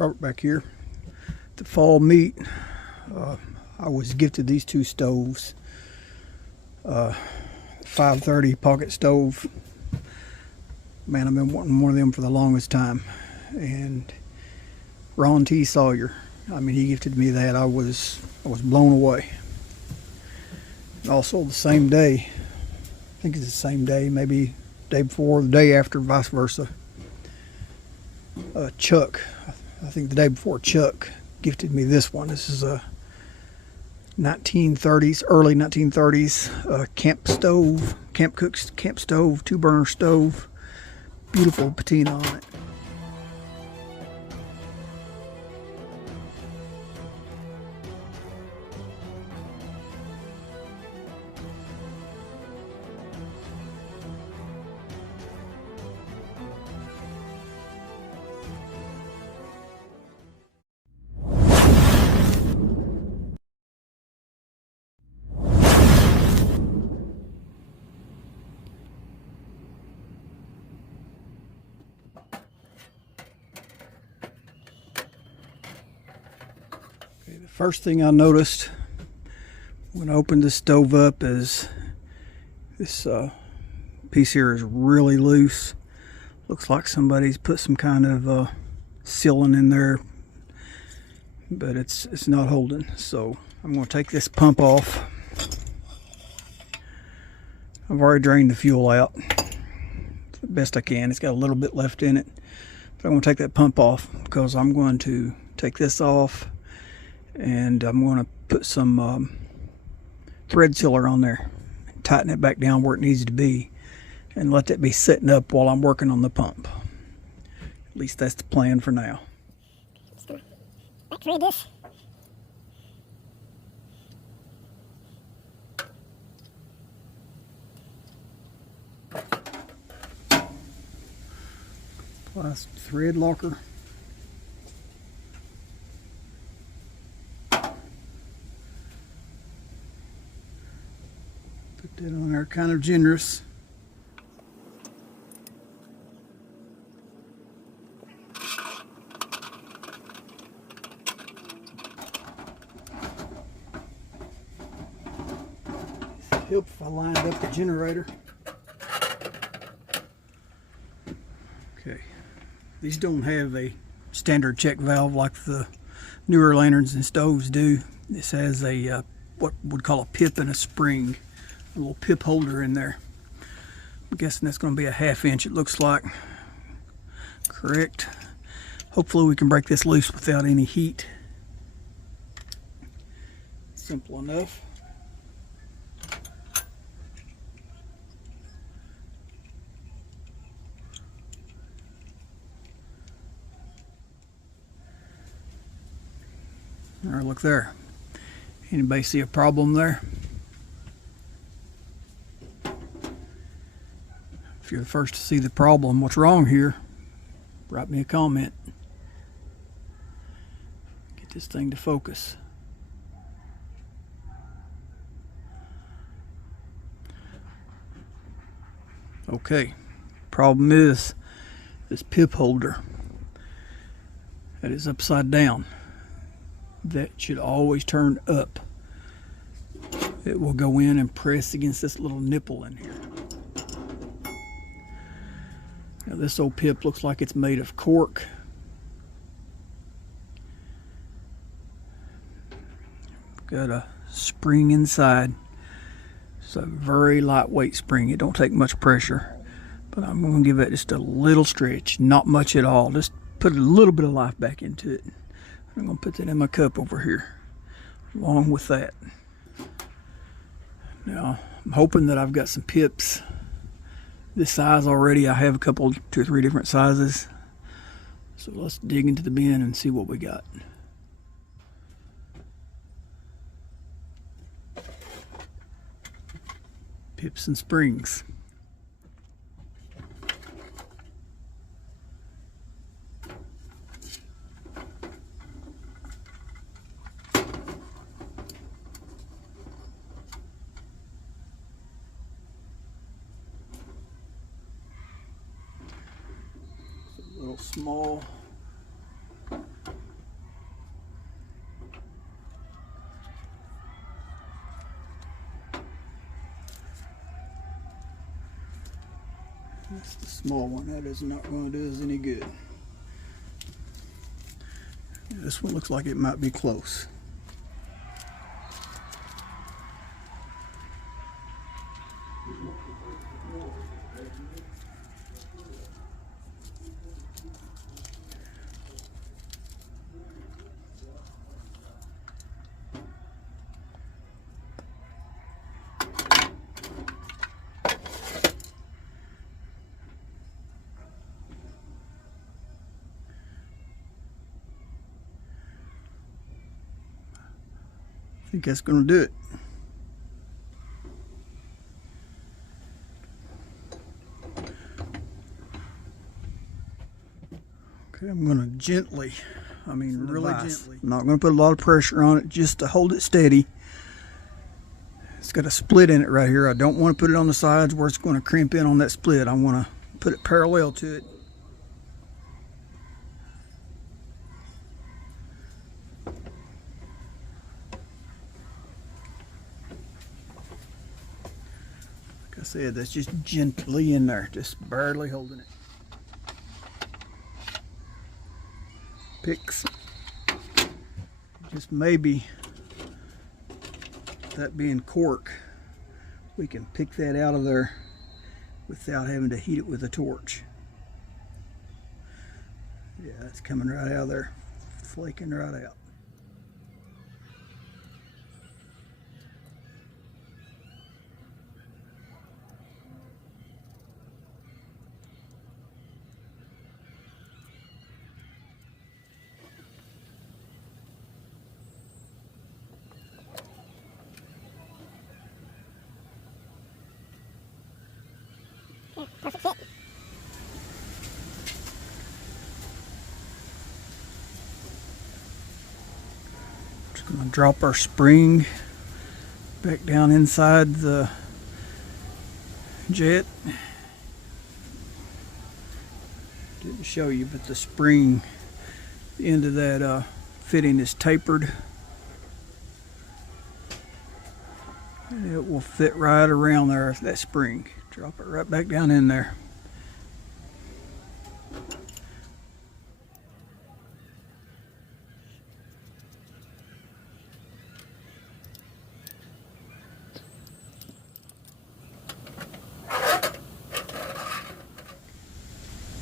Robert back here. The fall meet, I was gifted these two stoves. 530 pocket stove. Man, I've been wanting one of them for the longest time. And Ron T. Sawyer, I mean, he gifted me that. I was blown away. And also the same day, I think it's the same day, maybe day before, the day after, vice versa. Chuck, I think the day before, Chuck gifted me this one. This is a 1930s, early 1930s camp stove, KampKook camp stove, 2-burner stove. Beautiful patina on it. The first thing I noticed when I opened this stove up is this piece here is really loose. Looks like somebody's put some kind of sealant in there, but it's not holding. So I'm going to take this pump off. I've already drained the fuel out the best I can. It's got a little bit left in it, but I'm going to take that pump off because I'm going to take this off. And I'm going to put some thread sealer on there, tighten it back down where it needs to be, and let that be setting up while I'm working on the pump. At least that's the plan for now. Let's read this. Plus thread locker. Put that on there kind of generous. Help if I lined up the generator. Okay, these don't have a standard check valve like the newer lanterns and stoves do. This has a what we'd call a pip and a spring. A little pip holder in there. I'm guessing that's going to be a 1/2 inch, it looks like. Correct. Hopefully we can break this loose without any heat. Simple enough. All right, look there. Anybody see a problem there? If you're the first to see the problem, what's wrong here, write me a comment. Get this thing to focus. Okay, problem is this pip holder that is upside down. That should always turn up. It will go in and press against this little nipple in here. Now this old pip looks like it's made of cork. Got a spring inside. It's a very lightweight spring. It don't take much pressure. But I'm going to give it just a little stretch. Not much at all. Just put a little bit of life back into it. I'm going to put that in my cup over here. Along with that. Now I'm hoping that I've got some pips this size already. I have a couple, 2 or 3 different sizes. So let's dig into the bin and see what we got. Pips and springs. Little small That's the small one. That is not going to do us any good. This one looks like it might be close. I think that's going to do it. Okay, I'm going to gently, really gently. I'm not going to put a lot of pressure on it, just to hold it steady. It's got a split in it right here. I don't want to put it on the sides where it's going to crimp in on that split. I want to put it parallel to it. Like I said, that's just gently in there, just barely holding it. Picks, just maybe, that being cork, we can pick that out of there without having to heat it with a torch. Yeah, it's coming right out of there, flaking right out. Yeah, perfect fit. Just going to drop our spring back down inside the jet. Didn't show you, but the spring, the end of that fitting is tapered. And it will fit right around there, that spring. Drop it right back down in there.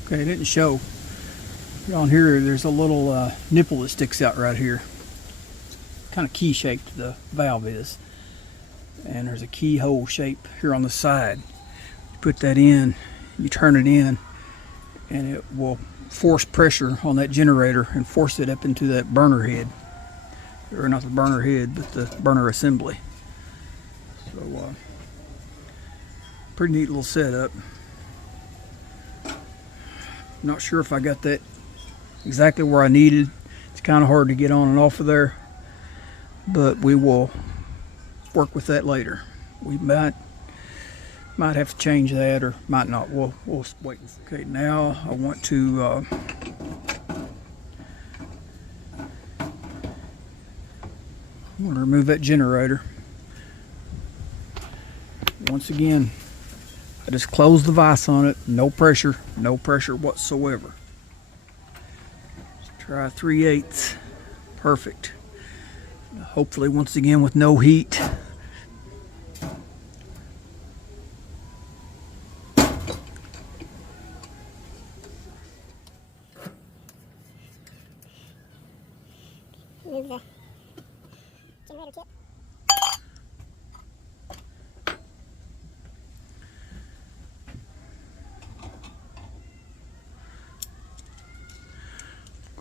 Okay, it didn't show. On here, there's a little nipple that sticks out right here. Kind of key shaped, the valve is. And there's a keyhole shape here on the side. You put that in, you turn it in, and it will force pressure on that generator and force it up into that burner head. Or not the burner head, but the burner assembly. So, pretty neat little setup. Not sure if I got that exactly where I needed. It's kind of hard to get on and off of there, but we will work with that later. We might have to change that, or might not. We'll wait and see. Okay, now I want to remove that generator. Once again, I just close the vise on it. No pressure whatsoever. Let's try 3/8. Perfect. Hopefully, once again, with no heat. Move the generator tip.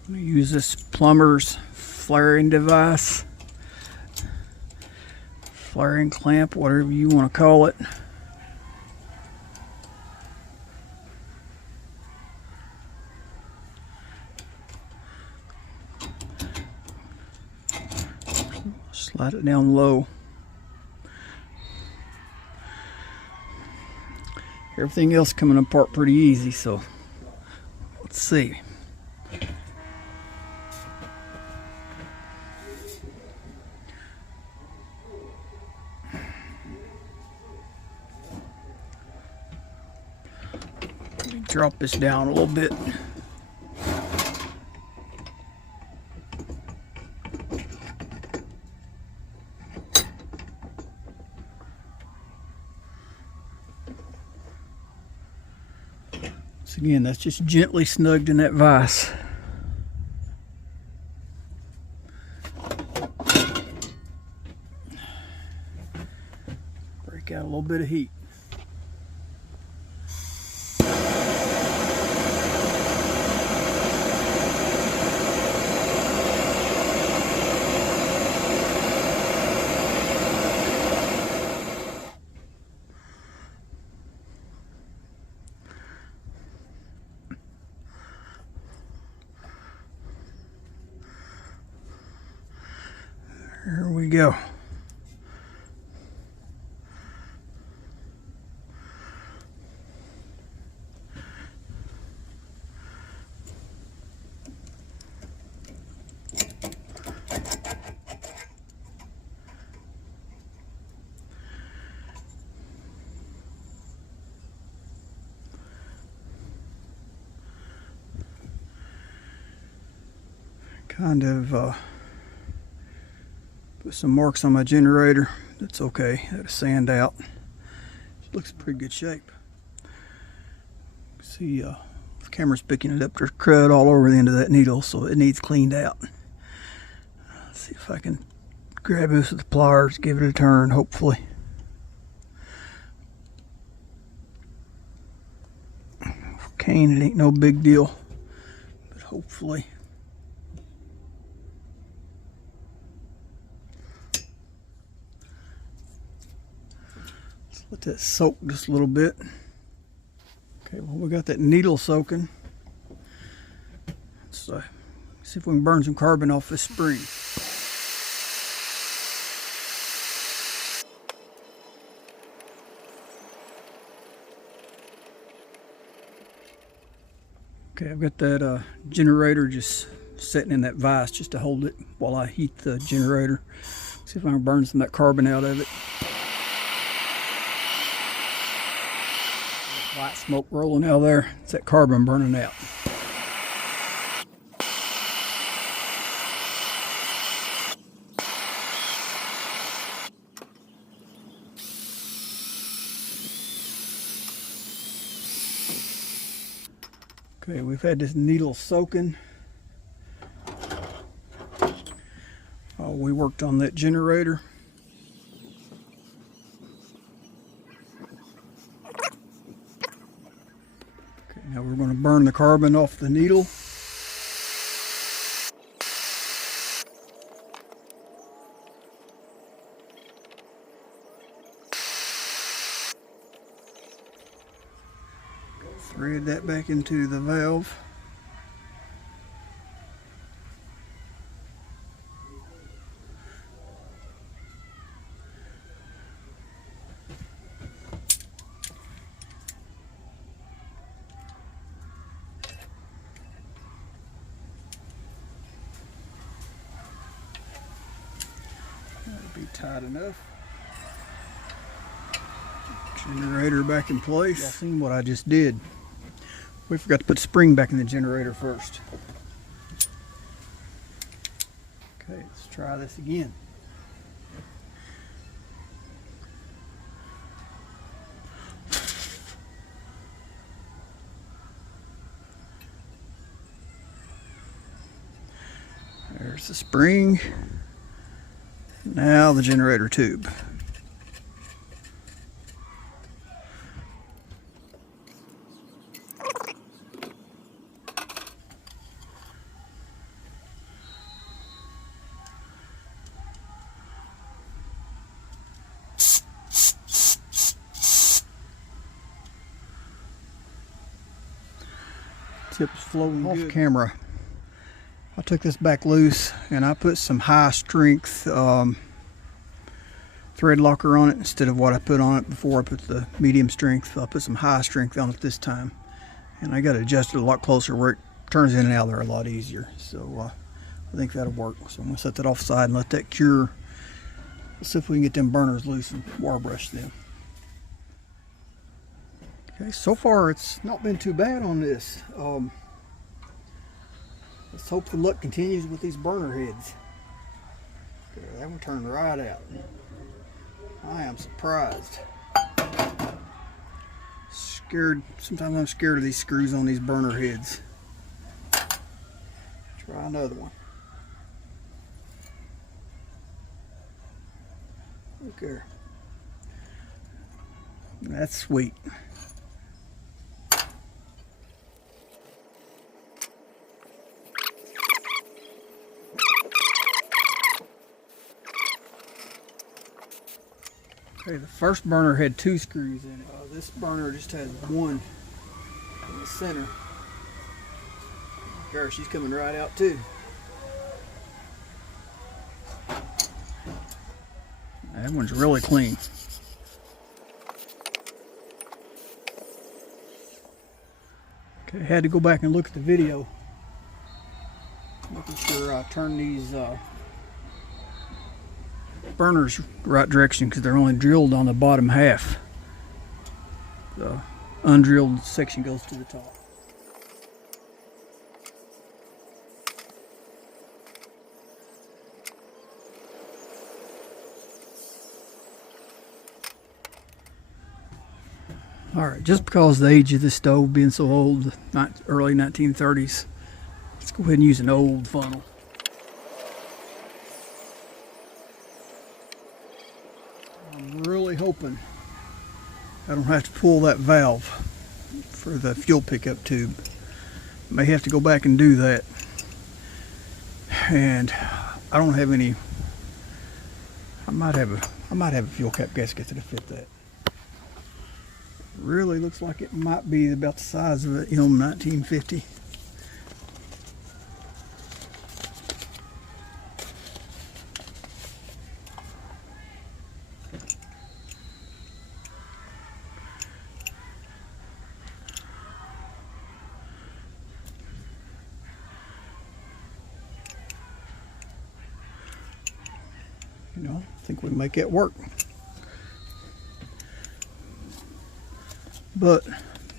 I'm going to use this plumber's flaring device. Flaring clamp, whatever you want to call it. Slide it down low. Everything else coming apart pretty easy, so let's see. drop this down a little bit. So again, that's just gently snugged in that vise. Break out a little bit of heat. Here we go. Kind of put some marks on my generator. That's okay. That'll sand out. It looks in pretty good shape. See, the camera's picking it up. There's crud all over the end of that needle, so it needs cleaned out. Let's see if I can grab this with the pliers, give it a turn, hopefully. Cane, it ain't no big deal, but hopefully. Let that soak just a little bit. Okay, well, we got that needle soaking. Let's see if we can burn some carbon off this spring. Okay, I've got that generator just sitting in that vise just to hold it while I heat the generator. See if I can burn some of that carbon out of it. White smoke rolling out of there. It's that carbon burning out. Okay, we've had this needle soaking. We worked on that generator. Now we're going to burn the carbon off the needle. Thread that back into the valve. That'll be tight enough. Generator back in place. Y'all seen what I just did. We forgot to put the spring back in the generator first. Okay, let's try this again. There's the spring. Now the generator tube. Tip's flowing off good. Camera. I took this back loose and I put some high strength thread locker on it instead of what I put on it before. I put the medium strength. I put some high strength on it this time, and I got it adjusted a lot closer where it turns in and out there a lot easier. So I think that'll work. So I'm gonna set that offside and let that cure. Let's see if we can get them burners loose and wire brush them. Okay, so far it's not been too bad on this. Let's hope the luck continues with these burner heads. Okay, that one turned right out. I am surprised. Scared. Sometimes I'm scared of these screws on these burner heads. Try another one. Look there. That's sweet. Okay, the first burner had 2 screws in it. This burner just has 1 in the center. There, she's coming right out too. That one's really clean. Okay, had to go back and look at the video, making sure I turn these burners the right direction, because they're only drilled on the bottom half. The undrilled section goes to the top. Alright, just because the age of the stove being so old, early 1930s, let's go ahead and use an old funnel. I'm really hoping I don't have to pull that valve for the fuel pickup tube. May have to go back and do that. And I don't have any. I might have a fuel cap gasket that'll fit that. Really looks like it might be about the size of an M 1950. You know, I think we make it work. But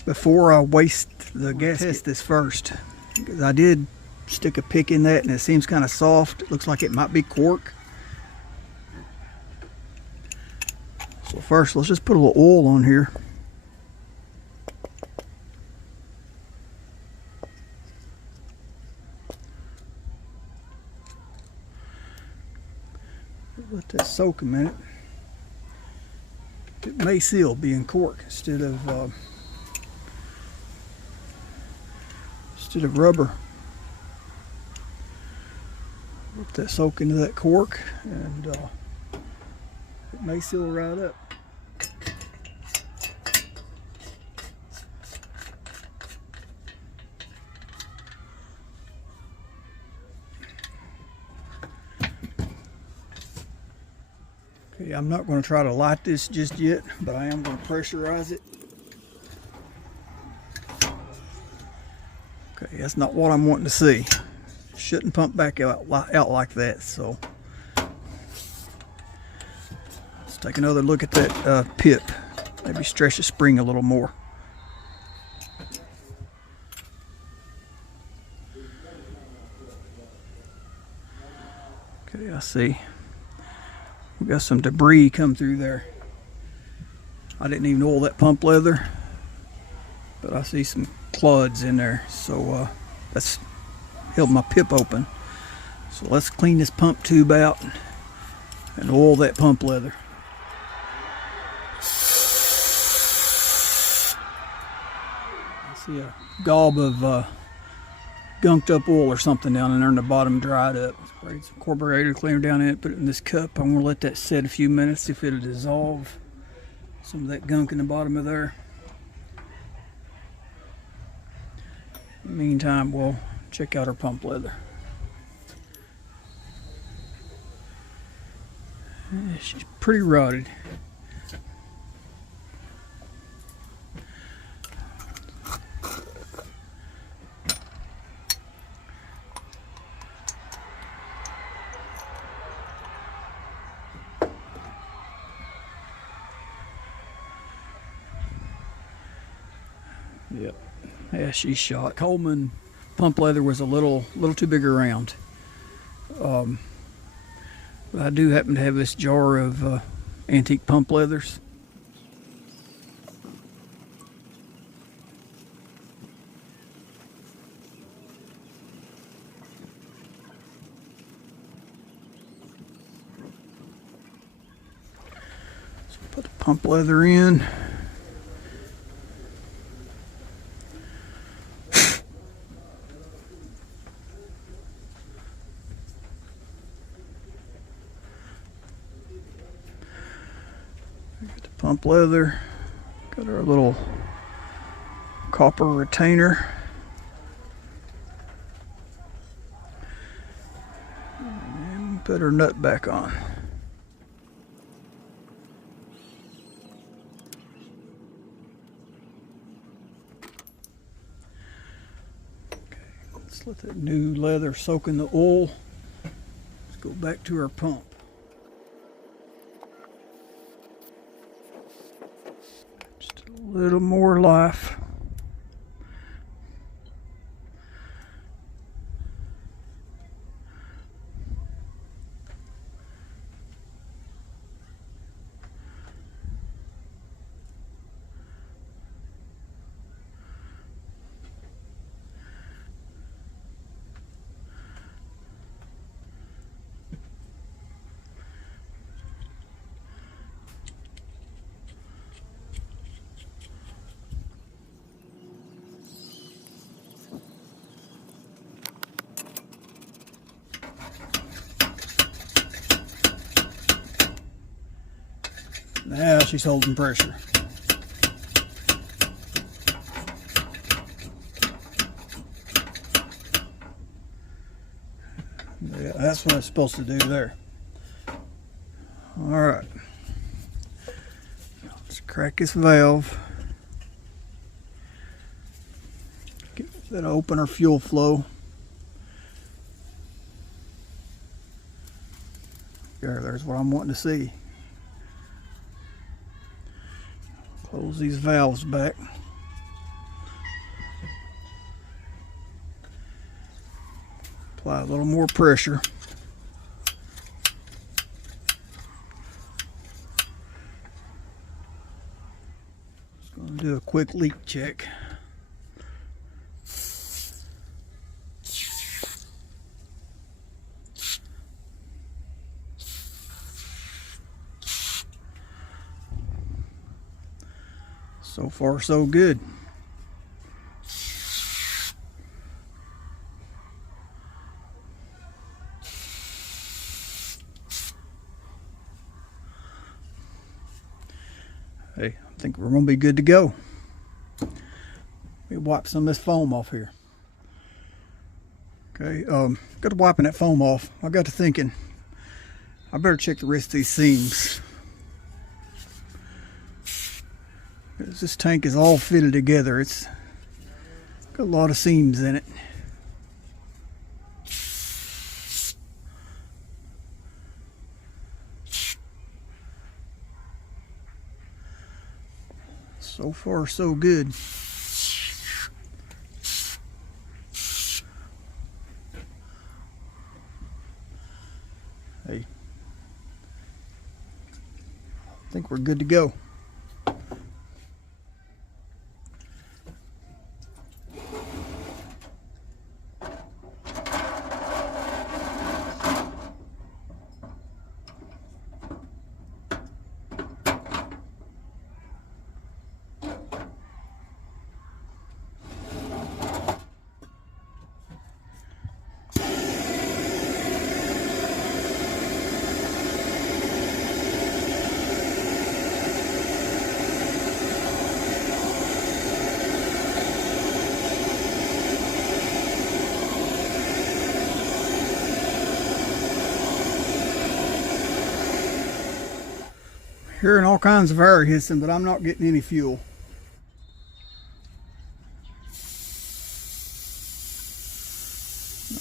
before I waste the gasket, test this first, because I did stick a pick in that and it seems kind of soft. It looks like it might be cork. So first, let's just put a little oil on here. Let that soak a minute. It may seal being cork instead of rubber. Let that soak into that cork, and it may seal right up. Okay, I'm not going to try to light this just yet, but I am going to pressurize it. Okay, that's not what I'm wanting to see. Shouldn't pump back out like that, so let's take another look at that pip. Maybe stretch the spring a little more. Okay, I see. We got some debris come through there. I didn't even oil that pump leather, but I see some clods in there, so that's held my pip open. So let's clean this pump tube out and oil that pump leather. I see a gob of gunked up oil or something down in there, and the bottom dried up. Sprayed some carburetor cleaner down in it, put it in this cup. I'm going to let that set a few minutes, see if it'll dissolve some of that gunk in the bottom of there. In the meantime, we'll check out our pump leather. She's pretty rotted. Yep. Yeah, she's shot. Coleman pump leather was a little too big around. But I do happen to have this jar of antique pump leathers. So put the pump leather in. Pump leather, got our little copper retainer, and put our nut back on. Okay, let's let that new leather soak in the oil. Let's go back to our pump. A little more life. Now she's holding pressure. Yeah, that's what it's supposed to do there. All right. Let's crack this valve. That'll open our fuel flow. There's what I'm wanting to see. Close these valves back. Apply a little more pressure. Just going to do a quick leak check. So far, so good. Hey, I think we're going to be good to go. Let me wipe some of this foam off here. Okay, got to wiping that foam off. I got to thinking, I better check the rest of these seams. This tank is all fitted together. It's got a lot of seams in it. So far, so good. Hey, I think we're good to go. Hearing all kinds of air hissing, but I'm not getting any fuel.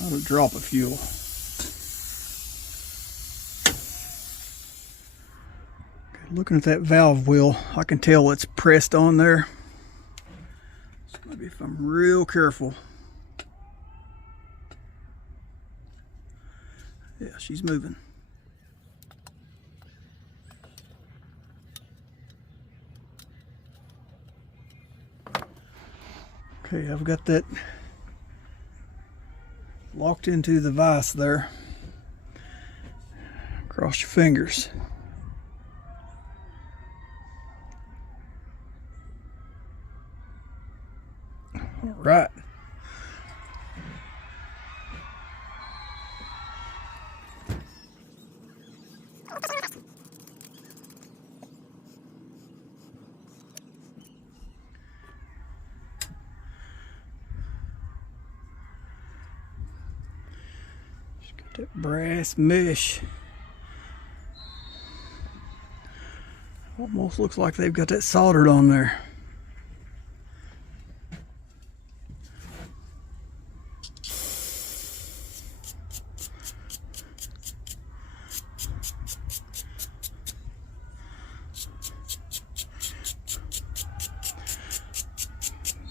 Not a drop of fuel. Okay, looking at that valve wheel, I can tell it's pressed on there. So maybe if I'm real careful. Yeah, she's moving. Okay, I've got that locked into the vise there. Cross your fingers. All right. Just got that brass mesh. Almost looks like they've got that soldered on there.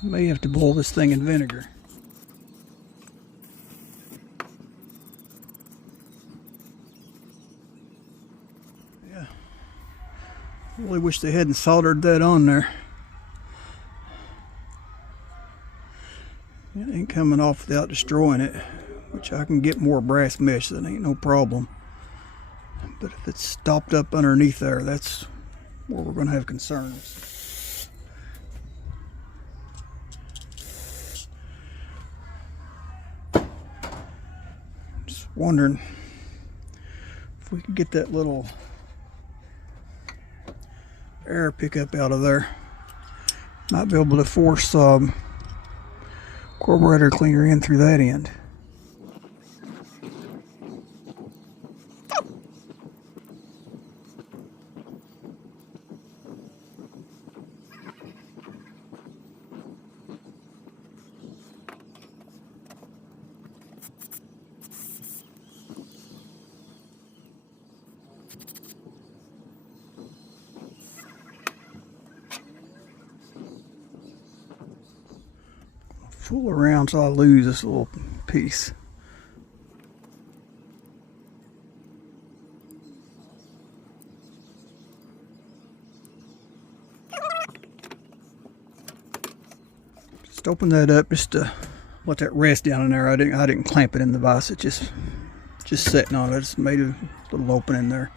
May have to boil this thing in vinegar. Yeah. Really wish they hadn't soldered that on there. It ain't coming off without destroying it, which I can get more brass mesh, that ain't no problem. But if it's stopped up underneath there, that's where we're going to have concerns. Just wondering if we could get that little air pickup out of there. Might be able to force carburetor cleaner in through that end. Fool around till I lose this little piece. Just open that up just to let that rest down in there. I didn't clamp it in the vise. It just sitting on it. I just made a little opening there.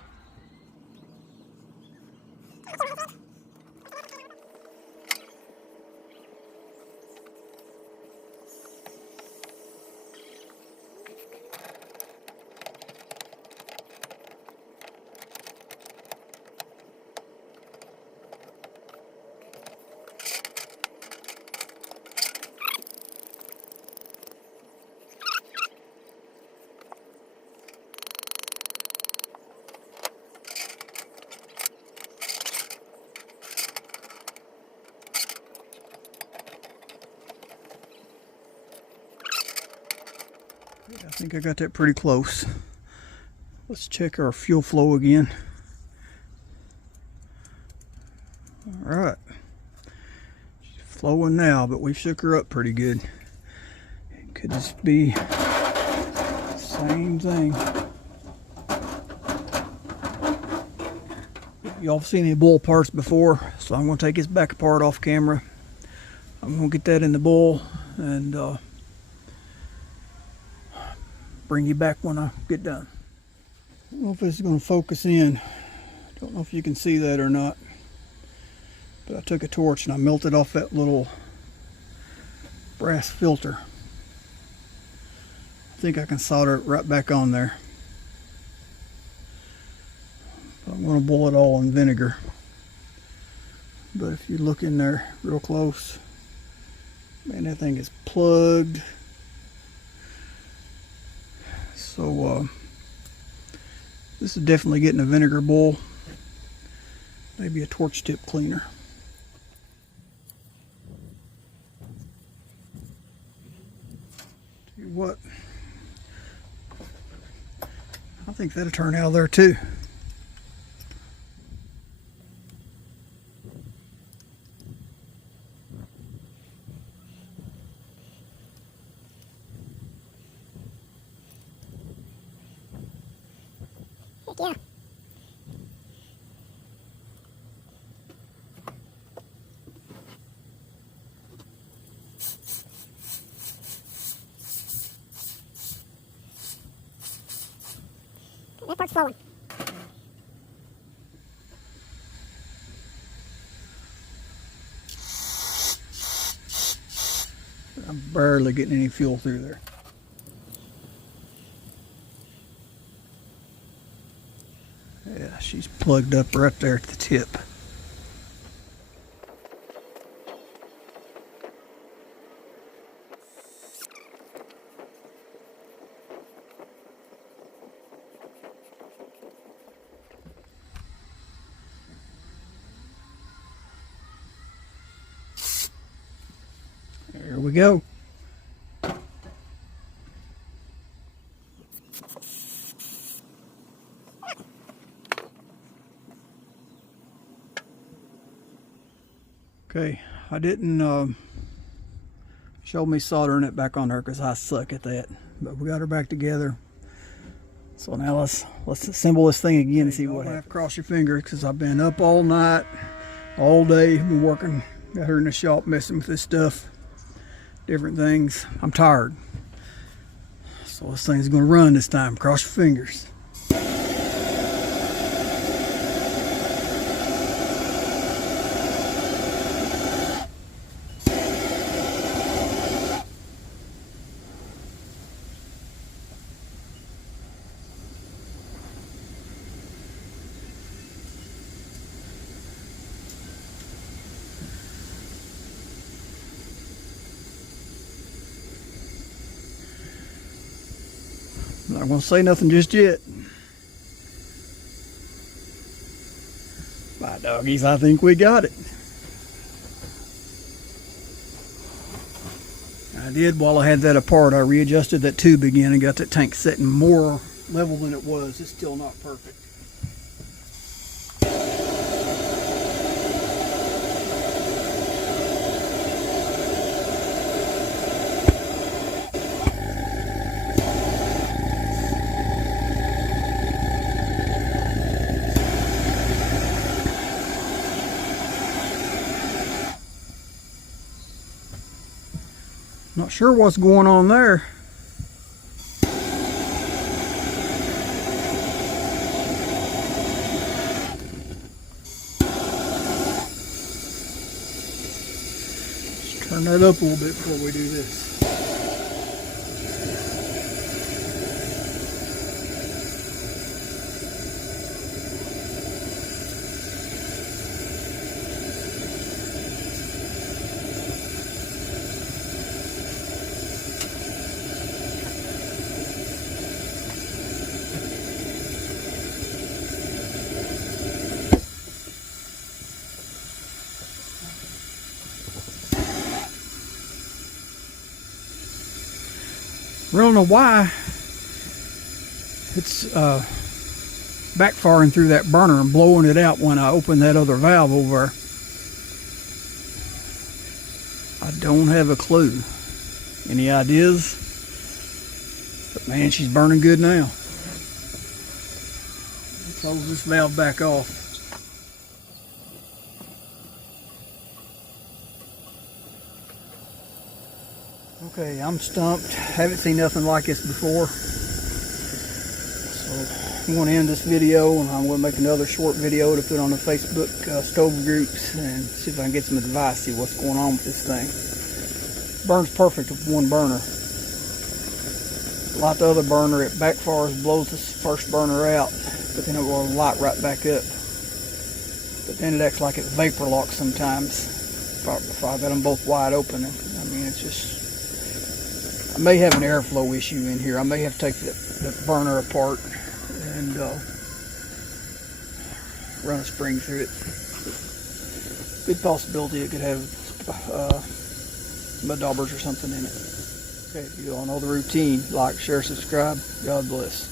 I think I got that pretty close. Let's check our fuel flow again. All right, she's flowing now, but we shook her up pretty good. It could just be the same thing. Y'all have seen the bowl parts before, so I'm going to take this back apart off camera. I'm going to get that in the bowl and bring you back when I get done. I don't know if this is going to focus in. Don't know if you can see that or not. But I took a torch and I melted off that little brass filter. I think I can solder it right back on there. But I'm going to boil it all in vinegar. But if you look in there real close, man, that thing is plugged. So this is definitely getting a vinegar boil, maybe a torch tip cleaner. Tell you what, I think that'll turn out there too. yeah. That part's flowing. I'm barely getting any fuel through there. Yeah, she's plugged up right there at the tip. There we go. Okay, I didn't show me soldering it back on her because I suck at that. But we got her back together. So now let's assemble this thing again and see what happens. Cross your fingers because I've been up all night, all day, been working. Got her in the shop messing with this stuff, different things. I'm tired. So this thing's gonna run this time. Cross your fingers. I'm not going to say nothing just yet. Bye, doggies. I think we got it. I did, while I had that apart, I readjusted that tube again and got that tank setting more level than it was. It's still not perfect. Not sure what's going on there. Let's turn that up a little bit before we do this. I don't know why it's backfiring through that burner and blowing it out when I open that other valve over. I don't have a clue. Any ideas? But man, she's burning good now. Close this valve back off. Okay, I'm stumped. Haven't seen nothing like this before. So I'm going to end this video, and I'm going to make another short video to put on the Facebook stove groups and see if I can get some advice, see what's going on with this thing. Burns perfect with one burner. Light the other burner, it backfires, blows this first burner out, but then it will light right back up. But then it acts like it vapor locks sometimes if I got them both wide open. I mean, it's just, I may have an airflow issue in here. I may have to take the burner apart and run a spring through it. Good possibility it could have mud daubers or something in it. Okay, you all know the routine. Like, share, subscribe. God bless.